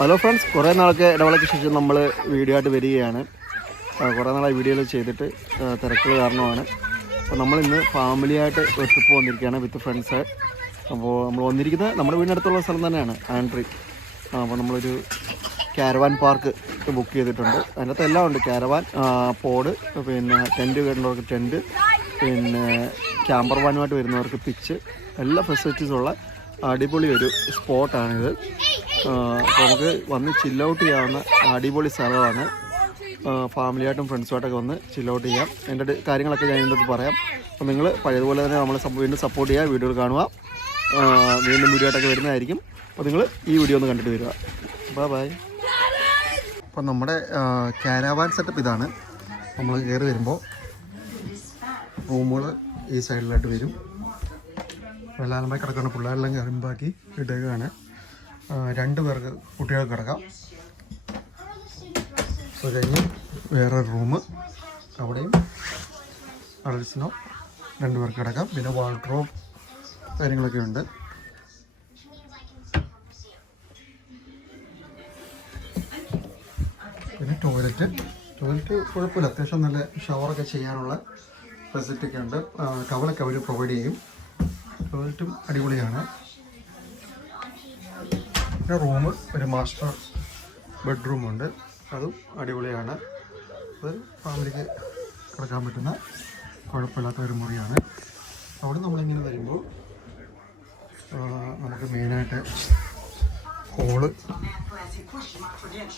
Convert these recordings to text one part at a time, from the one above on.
Hello friends, കുറേ നാളൊക്കെ ഇടവേളയ്ക്ക് ശേഷം നമ്മൾ വീഡിയോ ആയിട്ട് വരികയാണ്. കുറേ നാളായി വീഡിയോയിൽ ചെയ്തിട്ട് തിരക്കുകൾ കാരണമാണ്. അപ്പോൾ നമ്മളിന്ന് ഫാമിലിയായിട്ട് ഒരു ട്രിപ്പ് വന്നിരിക്കുകയാണ് വിത്ത് ഫ്രണ്ട്സ്. അപ്പോൾ നമ്മൾ വന്നിരിക്കുന്നത് നമ്മുടെ വീടിനടുത്തുള്ള സ്ഥലം തന്നെയാണ്, ആൻഡ്രി. അപ്പോൾ നമ്മളൊരു കാരവാൻ പാർക്ക് ബുക്ക് ചെയ്തിട്ടുണ്ട്. അതിനകത്ത് എല്ലാം ഉണ്ട്. കാരവാൻ, പോഡ്, പിന്നെ ടെൻറ്റ് വരുന്നവർക്ക് ടെൻറ്റ്, പിന്നെ ക്യാമ്പർ വാനുമായിട്ട് വരുന്നവർക്ക് പിച്ച്, എല്ലാ ഫെസിലിറ്റീസുള്ള അടിപൊളി ഒരു സ്പോട്ടാണിത്. അപ്പോൾ നമുക്ക് വന്ന് ചില്ലൗട്ട് ചെയ്യാവുന്ന അടിപൊളി സ്ഥലമാണ്. ഫാമിലിയായിട്ടും ഫ്രണ്ട്സുമായിട്ടൊക്കെ വന്ന് ചില്ലൗട്ട് ചെയ്യാം. എൻ്റെ കാര്യങ്ങളൊക്കെ ഞാൻ ഇതിനകത്ത് പറയാം. അപ്പോൾ നിങ്ങൾ പഴയതുപോലെ തന്നെ നമ്മളെ വീണ്ടും സപ്പോർട്ട് ചെയ്യുക, വീഡിയോകൾ കാണുക. വീണ്ടും വീഡിയോ ആയിട്ടൊക്കെ വരുന്നതായിരിക്കും. അപ്പോൾ നിങ്ങൾ ഈ വീഡിയോ ഒന്ന് കണ്ടിട്ട് വരിക. ബൈ. അപ്പോൾ നമ്മുടെ കാരവാൻ സെറ്റപ്പ് ഇതാണ്. നമ്മൾ കയറി വരുമ്പോൾ റൂമുകൾ ഈ സൈഡിലായിട്ട് വരും. വെള്ളാലമ്പായി കിടക്കുന്ന പിള്ളേരെല്ലാം കയറുമ്പാക്കി ഇട്ടേക്കാണ്. 2 പേർക്ക് കുട്ടികൾക്ക് കിടക്കാം. അത് കഴിഞ്ഞ് വേറെ റൂമ്, അവിടെയും അഡൽസിനോ 2 പേർക്ക് കിടക്കാം. പിന്നെ വാർഡ്രോബ് കാര്യങ്ങളൊക്കെ ഉണ്ട്. പിന്നെ ടോയ്ലറ്റ് കുഴപ്പമില്ല, അത്യാവശ്യം നല്ല ഷവറൊക്കെ ചെയ്യാനുള്ള ഫെസിലിറ്റി ഒക്കെ ഉണ്ട്. ടവലൊക്കെ അവർ പ്രൊവൈഡ് ചെയ്യും. ടോയ്ലറ്റും അടിപൊളിയാണ്. പിന്നെ റൂം, ഒരു മാസ്റ്റർ ബെഡ്റൂമുണ്ട്, അതും അടിപൊളിയാണ്. അത് ഫാമിലിക്ക് കിടക്കാൻ പറ്റുന്ന കുഴപ്പമില്ലാത്ത ഒരു മുറിയാണ്. അവിടെ നമ്മളിങ്ങനെ വരുമ്പോൾ നമുക്ക് മെയിനായിട്ട്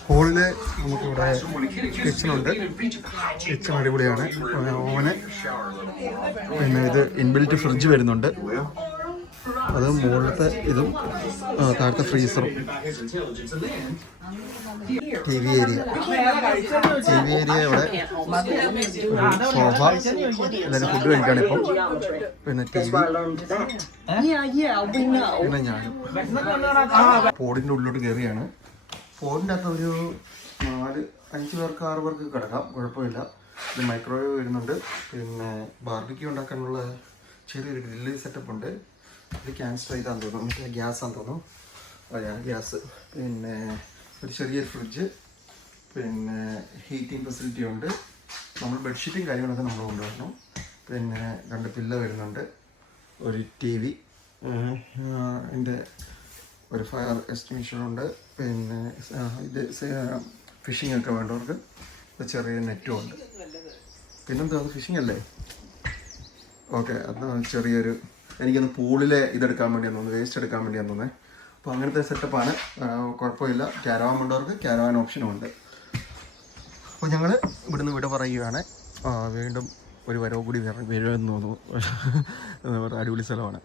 ഹോളിൽ നമുക്കിവിടെ കിച്ചണുണ്ട്. കിച്ചൺ അടിപൊളിയാണ്. ഓവന്, പിന്നെ ഇത് ഇൻബിൽറ്റ് ഫ്രിഡ്ജ് വരുന്നുണ്ട്. അത് മുകളിലത്തെ ഇതും താഴത്തെ ഫ്രീസറും. ടി വി ഏരിയ ഇവിടെ സോഫ, എല്ലാവരും ഫുഡ് കഴിക്കാണ് ഇപ്പം. പിന്നെ ടി വി, പിന്നെ ഞാനും പോഡിൻ്റെ ഉള്ളിലോട്ട് കയറിയാണ്. പോഡിൻ്റെ അകത്ത് ഒരു 4-5 പേർക്ക് 6 പേർക്ക് കിടക്കാം, കുഴപ്പമില്ല. ഇത് മൈക്രോവേവ് വരുന്നുണ്ട്. പിന്നെ ബാർബിക്യൂ ഉണ്ടാക്കാനുള്ള ചെറിയൊരു ഗ്രില്ല് സെറ്റപ്പ് ഉണ്ട്. ഇത് ക്യാൻസർ ചെയ്താന്ന് തോന്നുന്നു, മറ്റേ ഗ്യാസാന്ന് തോന്നുന്നു. അതെ, ഗ്യാസ്. പിന്നെ ഒരു ചെറിയൊരു ഫ്രിഡ്ജ്, പിന്നെ ഹീറ്റിംഗ് ഫെസിലിറ്റി ഉണ്ട്. നമ്മൾ ബെഡ്ഷീറ്റും കാര്യങ്ങളൊക്കെ നമ്മൾ കൊണ്ടുവരണം. പിന്നെ 2 പില്ലോ വരുന്നുണ്ട്, ഒരു ടി വി, എൻ്റെ ഒരു ഫയർ എസ്റ്റിമേഷനുണ്ട്. പിന്നെ ഇത് ഫിഷിംഗ് ഒക്കെ വേണ്ടവർക്ക് ചെറിയ നെറ്റും ഉണ്ട്. പിന്നെന്താ, അത് ഫിഷിംഗ് അല്ലേ? ഓക്കെ, അത് ചെറിയൊരു, എനിക്കൊന്ന് പൂളിലെ ഇതെടുക്കാൻ വേണ്ടിയാന്ന് തോന്നുന്നു, വേസ്റ്റ് എടുക്കാൻ വേണ്ടിയാന്ന് തോന്നുന്നത്. അപ്പോൾ അങ്ങനത്തെ സെറ്റപ്പാണ്, കുഴപ്പമില്ല. കാരവാൻ കൊണ്ടവർക്ക് കാരവാൻ ഓപ്ഷനും ഉണ്ട്. അപ്പോൾ ഞങ്ങൾ ഇവിടുന്ന് വിട പറയുകയാണ്. വീണ്ടും ഒരു വരവ് കൂടി വീഴുമെന്ന് തോന്നുന്നു. അടിപൊളി സ്ഥലമാണ്.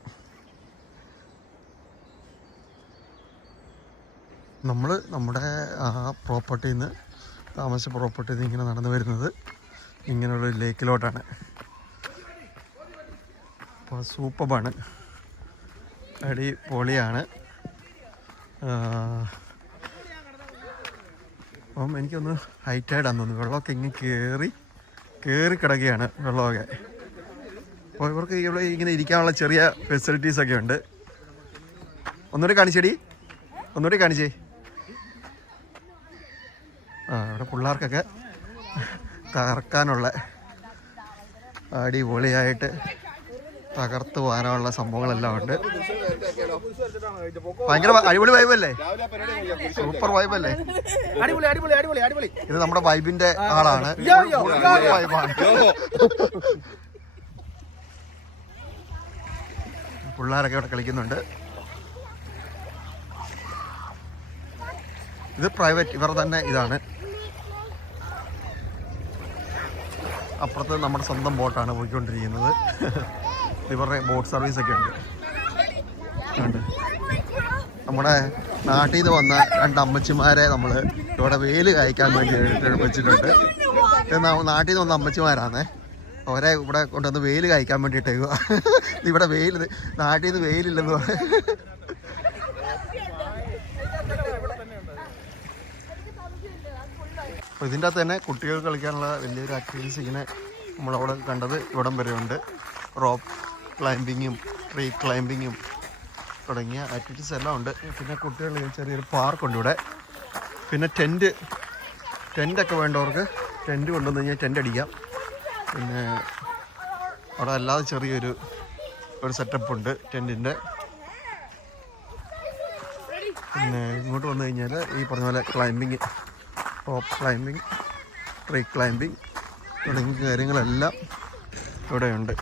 നമ്മൾ നമ്മുടെ പ്രോപ്പർട്ടിയിൽ നിന്ന്, താമസിച്ച പ്രോപ്പർട്ടിയിൽ നിന്ന് ഇങ്ങനെ നടന്നു വരുന്നത് ഇങ്ങനെയുള്ള ലേക്കിലോട്ടാണ്. അപ്പോൾ സൂപ്പറാണ്, അടിപൊളിയാണ്. അപ്പം എനിക്കൊന്ന് ഹൈറ്റായിട്ടാന്ന് തോന്നുന്നു. വെള്ളമൊക്കെ ഇങ്ങനെ കയറി കിടക്കുകയാണ് വെള്ളമൊക്കെ. അപ്പോൾ ഇവർക്ക് ഇവിടെ ഇങ്ങനെ ഇരിക്കാനുള്ള ചെറിയ ഫെസിലിറ്റീസൊക്കെ ഉണ്ട്. ഒന്നുകൂടി കാണിച്ചേ. ഇവിടെ പിള്ളേർക്കൊക്കെ തകർക്കാനുള്ള അടിപൊളിയായിട്ട് തകർത്ത് പോകാനുള്ള സംഭവങ്ങളെല്ലാം ഉണ്ട്. ഭയങ്കര അടിപൊളി വൈബല്ലേ, സൂപ്പർ വൈബല്ലേ. ഇത് നമ്മുടെ വൈബിന്റെ ആളാണ്, വൈബാണ്. പിള്ളേരൊക്കെ ഇവിടെ കളിക്കുന്നുണ്ട്. ഇത് പ്രൈവറ്റ്, ഇവർ തന്നെ ഇതാണ്. അപ്പുറത്ത് നമ്മുടെ സ്വന്തം ബോട്ടാണ് പോയിക്കൊണ്ടിരിക്കുന്നത്. ഇവരുടെ ബോട്ട് സർവീസൊക്കെ ഉണ്ട്. നമ്മുടെ നാട്ടിൽ നിന്ന് വന്ന 2 അമ്മച്ചിമാരെ നമ്മൾ ഇവിടെ വെയിൽ കായ്ക്കാൻ വേണ്ടി വെച്ചിട്ടുണ്ട്. നാട്ടിൽ നിന്ന് വന്ന അമ്മച്ചിമാരാണേ. അവരെ ഇവിടെ കൊണ്ടുവന്ന് വെയിൽ കായ്ക്കാൻ വേണ്ടിയിട്ടേക്കുക. ഇവിടെ വെയിൽ, നാട്ടിൽ നിന്ന് വെയിലില്ലെന്ന് പറയും. അപ്പോൾ ഇതിൻ്റെ അകത്ത് തന്നെ കുട്ടികൾക്ക് കളിക്കാനുള്ള വലിയൊരു ആക്ടിവിറ്റീസ് ഇങ്ങനെ നമ്മളവിടെ കണ്ടത് ഇവിടം വരെ ഉണ്ട്. റോപ്പ് ക്ലൈമ്പിങ്ങും ട്രീ ക്ലൈമ്പിങ്ങും തുടങ്ങിയ ആക്ടിവിറ്റീസ് എല്ലാം ഉണ്ട്. പിന്നെ കുട്ടികൾ ചെറിയൊരു പാർക്കുണ്ട് ഇവിടെ. പിന്നെ ടെൻ്റൊക്കെ വേണ്ടവർക്ക് ടെൻറ്റ് കൊണ്ടുവന്ന് കഴിഞ്ഞാൽ ടെൻ്റ് അടിക്കാം. പിന്നെ അവിടെ അല്ലാതെ ചെറിയൊരു സെറ്റപ്പ് ഉണ്ട് ടെൻറ്റിൻ്റെ. പിന്നെ ഇങ്ങോട്ട് വന്നു കഴിഞ്ഞാൽ ഈ പറഞ്ഞ പോലെ climbing, rope climbing, tree climbing തുടങ്ങിയ കാര്യങ്ങളെല്ലാം ഇവിടെയുണ്ട്.